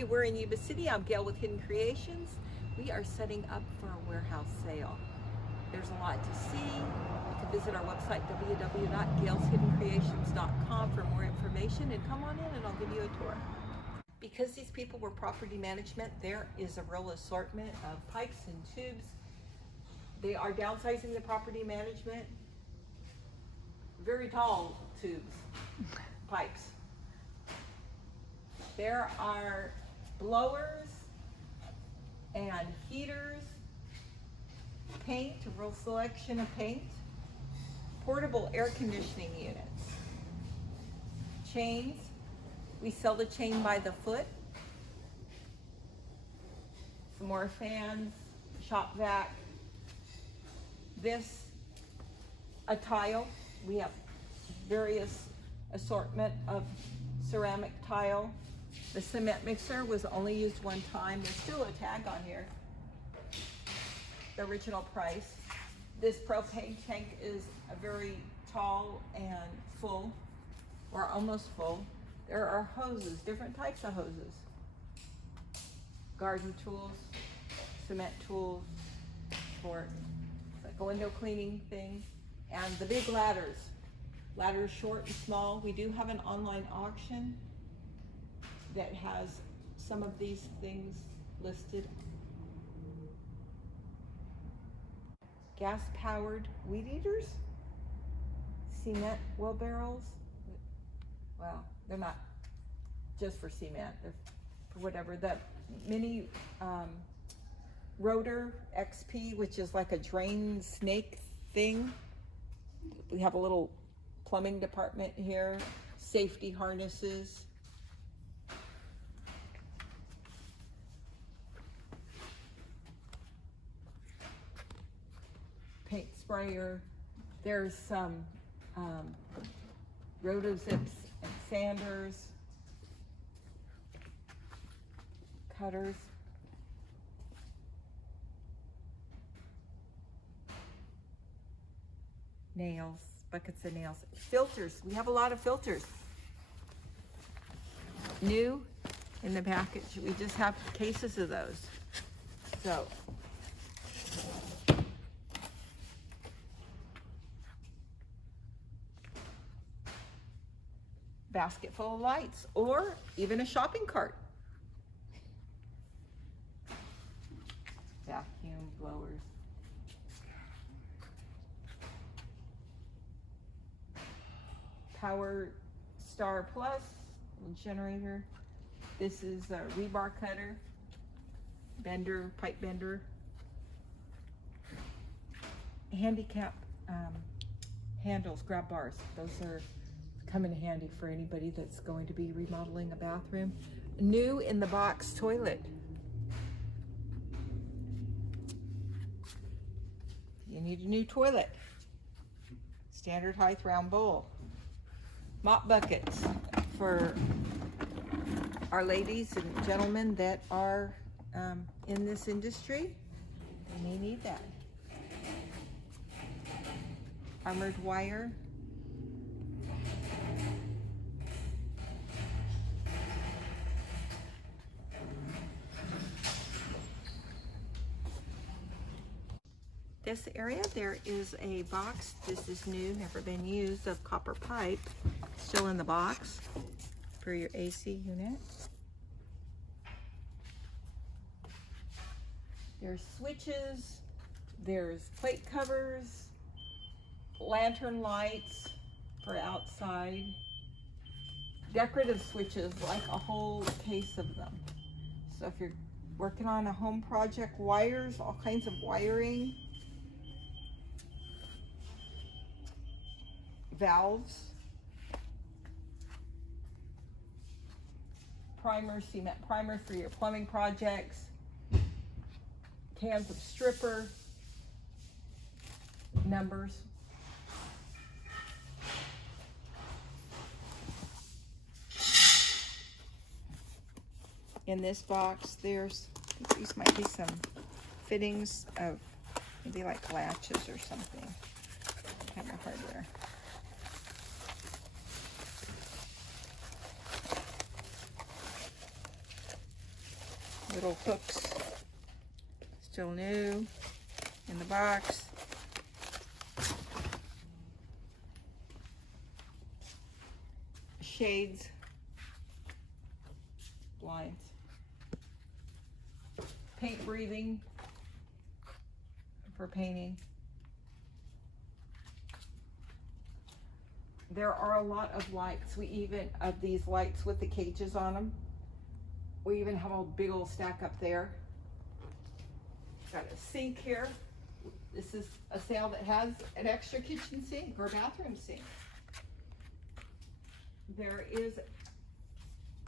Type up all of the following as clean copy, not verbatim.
Hi, we're in Yuba City. I'm Gail with Hidden Creations. We are setting up for a warehouse sale. There's a lot to see. You can visit our website, www.gailshiddencreations.com, for more information, and come on in and I'll give you a tour. Because these people were property management, there is a real assortment of pipes and tubes. They are downsizing the property management. Very tall tubes, pipes. There are blowers and heaters, paint, a real selection of paint, portable air conditioning units, chains. We sell the chain by the foot. Some more fans, shop vac. This, a tile. We have various assortment of ceramic tile. The cement mixer was only used one time. There's still a tag on here. The original price. This propane tank is a very tall and full, or almost full. There are hoses, different types of hoses. Garden tools, cement tools, for like a window cleaning thing, and the big ladders. Ladders short and small. We do have an online auction that has some of these things listed. Gas-powered weed eaters, cement wheelbarrows. Well, they're not just for cement, they're for whatever. The mini rotor XP, which is like a drain snake thing. We have a little plumbing department here, safety harnesses. Paint sprayer. There's some rotozips and sanders, cutters. Nails, buckets of nails. Filters, we have a lot of filters. New in the package, we just have cases of those. So, basket full of lights, or even a shopping cart. Vacuum blowers. Power Star Plus generator. This is a rebar cutter, bender, pipe bender. Handicap handles, grab bars. Those are come in handy for anybody that's going to be remodeling a bathroom. New in the box toilet. You need a new toilet. Standard height round bowl. Mop buckets for our ladies and gentlemen that are in this industry. They may need that. Armored wire. This area, there is a box. This is new, never been used, of copper pipe, still in the box for your AC unit. There's switches, there's plate covers, lantern lights for outside, decorative switches, like a whole case of them. So if you're working on a home project, wires, all kinds of wiring. Valves, primer, cement primer for your plumbing projects, cans of stripper, numbers. In this box, there's, these might be some fittings of maybe like latches or something. Kind of hardware. Little hooks, still new, in the box. Shades, blinds, paint breathing for painting. There are a lot of lights. We even, of these lights with the cages on them. We even have a big old stack up there. Got a sink here. This is a sale that has an extra kitchen sink or bathroom sink. There is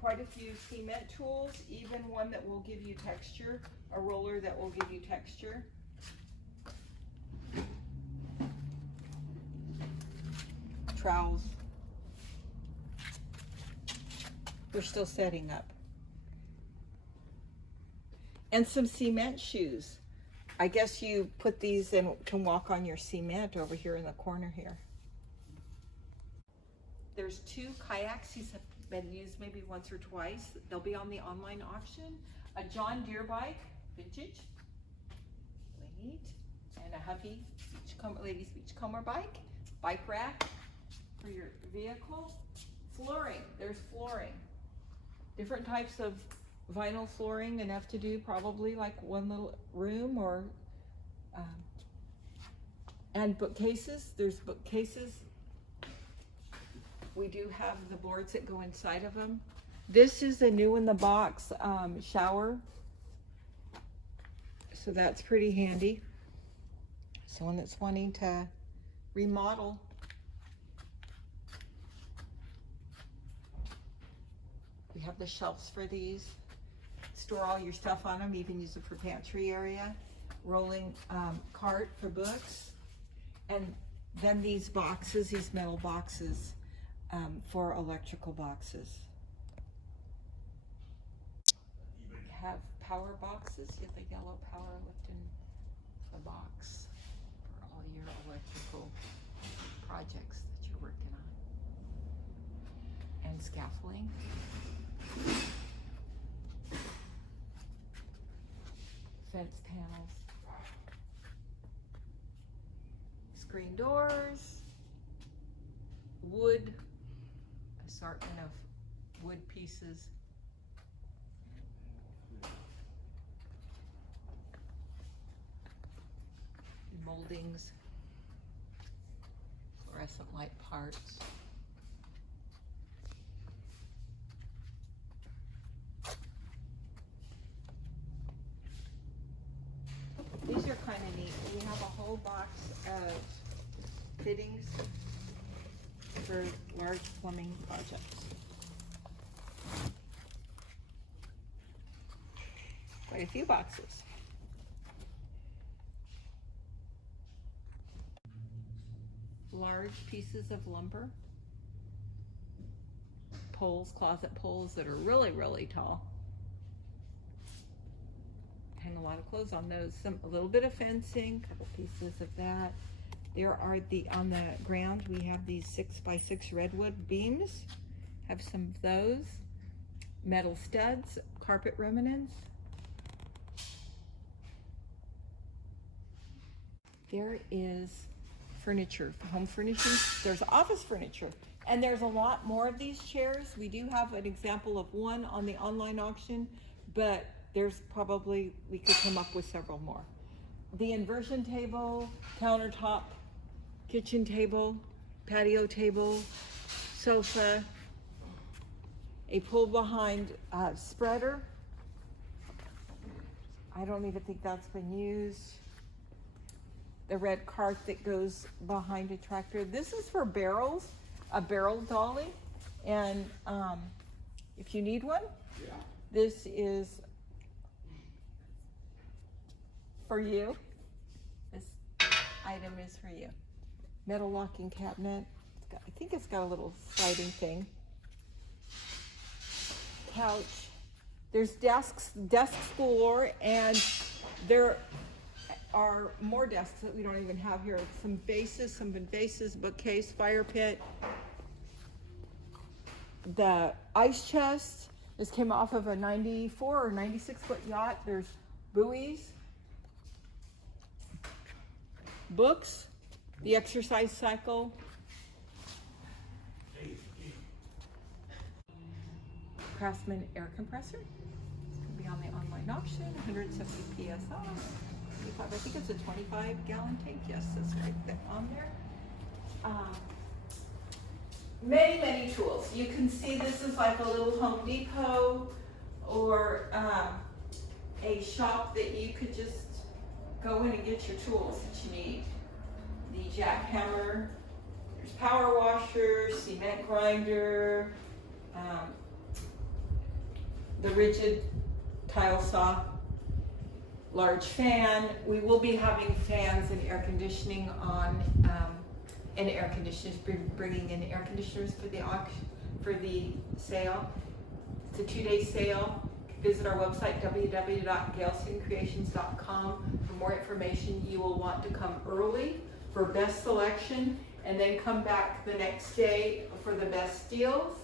quite a few cement tools, even one that will give you texture, a roller that will give you texture. Trowels. We're still setting up. And some cement shoes. I guess you put these in, can walk on your cement over here in the corner here. There's 2 kayaks. These have been used maybe once or twice. They'll be on the online auction. A John Deere bike, vintage, really neat. And a Huffy ladies beachcomber bike. Bike rack for your vehicle. Flooring, there's flooring. Different types of vinyl flooring, enough to do probably like one little room, or and bookcases. There's bookcases. We do have the boards that go inside of them. This is a new in the box shower, so that's pretty handy. Someone that's wanting to remodel. We have the shelves for these. Store all your stuff on them. You can use it for pantry area. Rolling cart for books. And then these boxes, these metal boxes for electrical boxes. We have power boxes. You have the yellow power lifting the box for all your electrical projects that you're working on. And scaffolding. Fence panels, screen doors, wood, assortment of wood pieces, moldings, fluorescent light parts. These are kind of neat. We have a whole box of fittings for large plumbing projects. Quite a few boxes. Large pieces of lumber. Poles, closet poles that are really, really tall. Hang a lot of clothes on those. A little bit of fencing, couple pieces of that. There are on the ground, we have these 6x6 redwood beams. Have some of those. Metal studs, carpet remnants. There is furniture, home furnishings. There's office furniture. And there's a lot more of these chairs. We do have an example of one on the online auction, but there's probably, we could come up with several more. The inversion table, countertop, kitchen table, patio table, sofa, a pull behind spreader. I don't even think that's been used. The red cart that goes behind a tractor. This is for barrels, a barrel dolly. And if you need one, this is for you. This item is for you. Metal locking cabinet. I think it's got a little sliding thing. Couch. There's desks galore, and there are more desks that we don't even have here. Some vases, bookcase, fire pit. The ice chest. This came off of a 94 or 96 foot yacht. There's buoys, books, the exercise cycle, Craftsman air compressor. It's going to be on the online auction, 170 PSI. I think it's a 25-gallon tank. Yes, that's right on there. Many tools. You can see this is like a little Home Depot or a shop that you could just go in and get your tools that you need. The jackhammer, there's power washer, cement grinder, the rigid tile saw, large fan. We will be having fans and air conditioning on, and air conditioners, bringing in air conditioners for the auction, for the sale. It's a 2-day sale. Visit our website, www.galesongcreations.com, for more information. You will want to come early for best selection and then come back the next day for the best deals.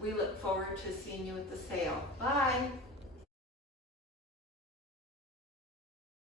We look forward to seeing you at the sale. Bye.